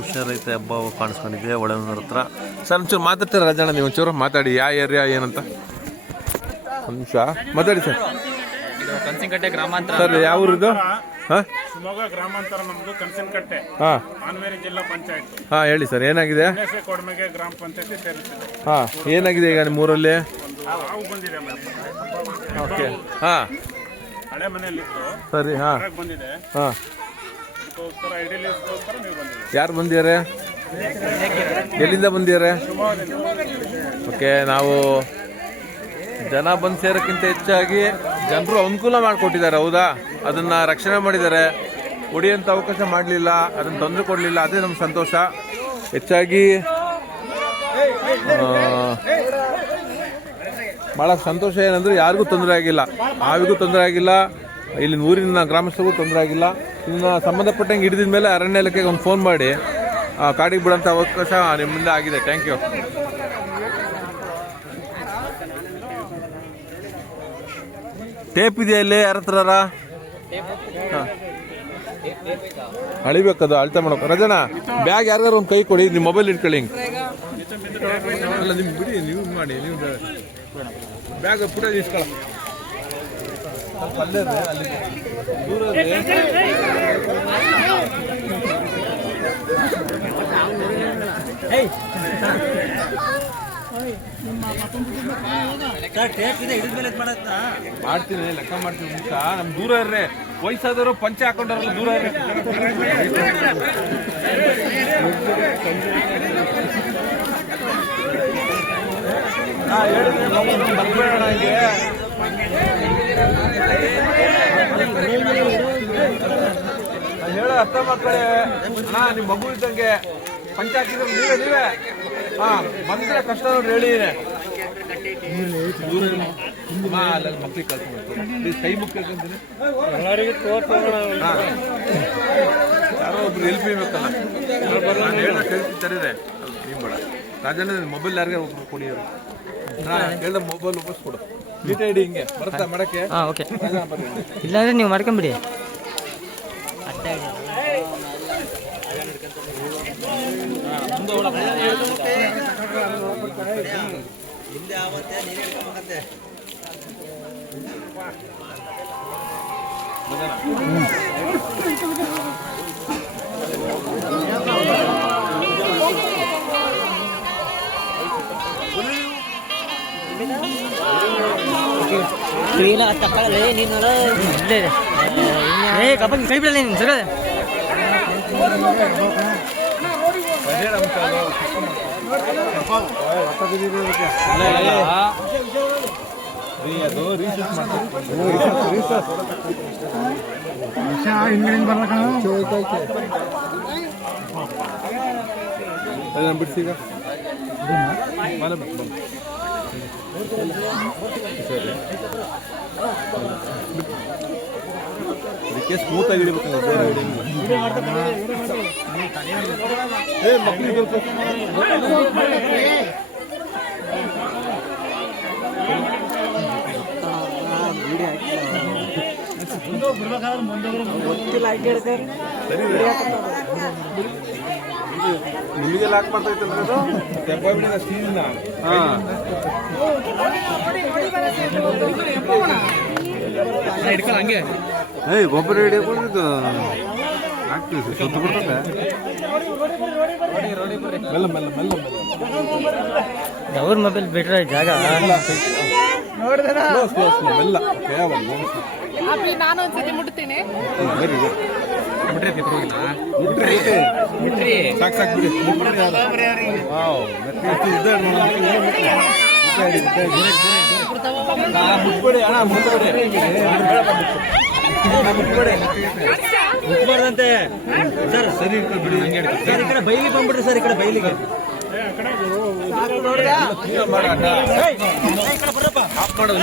ವಿಷರಹಿತ ಹಬ್ಬ ಕಾಣಿಸ್ಕೊಂಡಿದೆ ಒಳನೂರ ಹತ್ರ. ಸರ್ ಒಂಚೂರು ಮಾತಾಡ್ತೀರಾ ರಾಜಣ್ಣ, ನೀವು ಒಂಚೂರು ಮಾತಾಡಿ, ಯಾವ ಏರಿಯಾ ಏನಂತ ಒಂದು ನಿಮಿಷ ಮಾತಾಡಿ ಸರ್. ಕನ್ಸಿನಕಟ್ಟೆ ಗ್ರಾಮಾಂತರ ಸರ್ ಯಾವ ಊರಿದು? ಹಾಂ, ಶಿವಮೊಗ್ಗ ಗ್ರಾಮಾಂತರ ನಮ್ಮದು ಕನ್ಸಿನಕಟ್ಟೆ. ಹಾಂ, ಹಾವೇರಿ ಜಿಲ್ಲಾ ಪಂಚಾಯತ್. ಹಾಂ ಹೇಳಿ ಸರ್, ಏನಾಗಿದೆ? ಕೊಡಮೆಗೆ ಗ್ರಾಮ ಪಂಚಾಯತಿ ಸೇರಿಸಿದೆ. ಹಾಂ, ಏನಾಗಿದೆ ಈಗ ನಿಮ್ಮೂರಲ್ಲಿ? ಹಾವು ಬಂದಿದೆ ಮನೆ. ಓಕೆ, ಹಾಂ, ಹಳೆ ಮನೆಯಲ್ಲಿತ್ತು, ಸರಿ, ಹಾಂ ಬಂದಿದೆ. ಹಾಂ, ಅದಕ್ಕೋಸ್ಕರ ಐಡಿಯಲಿಗೋಸ್ಕರ ನೀವು ಬಂದಿದೆ. ಯಾರು ಬಂದಿದ್ದಾರೆ? ಎಲ್ಲಿಂದ ಬಂದಿದ್ದಾರೆ? ಓಕೆ, ನಾವು ಜನ ಬಂದು ಸೇರೋಕ್ಕಿಂತ ಹೆಚ್ಚಾಗಿ ಜನರು ಅನುಕೂಲ ಮಾಡಿಕೊಟ್ಟಿದ್ದಾರೆ, ಹೌದಾ? ಅದನ್ನು ರಕ್ಷಣೆ ಮಾಡಿದ್ದಾರೆ, ಹೊಡಿಯೋಂಥ ಅವಕಾಶ ಮಾಡಲಿಲ್ಲ, ಅದನ್ನು ತೊಂದರೆ ಕೊಡಲಿಲ್ಲ, ಅದೇ ನಮ್ಗೆ ಸಂತೋಷ. ಹೆಚ್ಚಾಗಿ ಭಾಳ ಸಂತೋಷ ಏನಂದರೆ ಯಾರಿಗೂ ತೊಂದರೆ ಆಗಿಲ್ಲ, ಹಾವಿಗೂ ತೊಂದರೆ ಆಗಿಲ್ಲ, ಇಲ್ಲಿ ಊರಿನ ಗ್ರಾಮಸ್ಥರಿಗೂ ತೊಂದರೆ ಆಗಿಲ್ಲ. ಇನ್ನು ಸಂಬಂಧಪಟ್ಟಂಗೆ ಹಿಡಿದ ಮೇಲೆ ಅರಣ್ಯ ಇಲಾಖೆಗೆ ಒಂದು ಫೋನ್ ಮಾಡಿ ಕಾಡಿಗೆ ಬಿಡೋಂಥ ಅವಕಾಶ ನಿಮ್ಮಿಂದ ಆಗಿದೆ. Thank you. ಟೇಪ್ ಇದೆಯಾ ಇಲ್ಲಿ ಯಾರ ಹತ್ರ? ಹಾಂ, ಅಳಿಬೇಕದು, ಅಳ್ತಾ ಮಾಡೋಕೆ. ರಜನ ಬ್ಯಾಗ್ ಯಾರಿಗಾರು ಒಂದು ಕೈ ಕೊಡಿ, ನಿಮ್ಮ ಮೊಬೈಲ್ ಇಟ್ಕೊಳ್ಳಿ. ಹಿಂಗೆ ಅಲ್ಲ, ನಿಮ್ಗೆ ಬಿಡಿ, ನೀವು ಮಾಡಿ, ನೀವು ಬ್ಯಾಗ್ ಪುಟ ಇಸ್ಕೊಳ್ಳ. ಅಲ್ಲೇ ಅಲ್ಲಿ ದೂರ ಮಾಡ್ತೀನಿ, ಲೆಕ್ಕ ಮಾಡ್ತೀನಿ. ನಿಮಿಷ ನಮ್ ದೂರ ಇರ್ರೆ, ವಯಸ್ಸಾದವರು ಪಂಚೆ ಹಾಕೊಂಡವ್ರಲ್ಲ ದೂರ ಇರ್ರೆ. ಬರ್ಬೇಡ ಹಂಗೆ. ಹೇಳ ಅರ್ಥ ಮಾಡ್ಕೊಳ್ಳಿ ಅಣ್ಣ, ನಿಮ್ಮ ಮಗು ಇದ್ದಂಗೆ ಪಂಚೆ ಹಾಕಿದ್ರೆ ನೀವೇ ಹಾಂ ಬಂದ್ರೆ ಕಷ್ಟ ನೋಡ್ರಿ, ಹೇಳಿ. ಮಕ್ಳಿಗೆ ಕಳ್ಸಿ ಕೈ ಮುಕ್ಕಿರ್ತೀನಿ, ಯಾರೋ ಒಬ್ರು ಎಲ್ಪ್ ಬೇಕಲ್ಲ, ಹೇಳ್ತಾರೆ ನೀವು ಬೇಡ. ರಾಜಣ್ಣ ಮೊಬೈಲ್ ಯಾರಿಗೆ ಒಬ್ರು ಕೊಡಿ, ಹೇಳ್ದ ಮೊಬೈಲ್ ವಾಪಸ್ ಕೊಡು. ಡೀಟಾ ಇಡಿ, ಹಿಂಗೆ ಬರುತ್ತಾ ಮಾಡಕ್ಕೆ? ಓಕೆ, ಇಲ್ಲಾಂದ್ರೆ ನೀವು ಮಾಡ್ಕೊಂಬಿಡಿ. ತಪ್ಪಳೇ ನೀನು ಕಬ್ಬನ್ ಕೈ ಬಿಡಲ್ಲ ನೀನು ಸರ್. ಬಿಡ್ಸೀಗ ಅದಕ್ಕೆ ಸ್ಮೂತ್ ಆಗಿ ಹಿಡಿಬೇಕು. ನಿಮಗೆಲ್ಲ ಹಾಕಿ ಮಾಡ್ತೈತಲ್ರಿ ಅದು ತೆಪ್ಪ ಬಿಡಿದ ಸ್ಟೀಲ್ನ. ಹಂಗೆ ಗೊಬ್ಬರ ಹಿಡಿಯೋದು ಆಗ್ತೀವಿ, ಸುತ್ತು ಬಿಡ್ತದೆ. ಮೆಲ್ಲ ಮೆಲ್ಲ ಮೆಲ್ಲ ಅವ್ರ ಮೊಬೈಲ್ ಬಿಟ್ರೆ ಜಾಗ ಮೆಲ್ಲ ನಾನು ಒಂದ್ಸತಿ ಮುಟ್ತೀನಿ. ಸಾಕು ಸಾಕು ಬಿಡಿ. ಮುಟ್ಬೇಡಿ ಅಣ್ಣ, ಮುಟ್ಬಾರ್ದಂತೆ ಸರ್. ಸರಿ ಬಿಡಿ, ಸರ್ ಈ ಕಡೆ ಬೈಲಿಗೆ ಬಂದ್ಬಿಡ್ರಿ ಸರ್, ಈ ಕಡೆ ಬೈಲಿಗೆ ಮಾಡೋದು.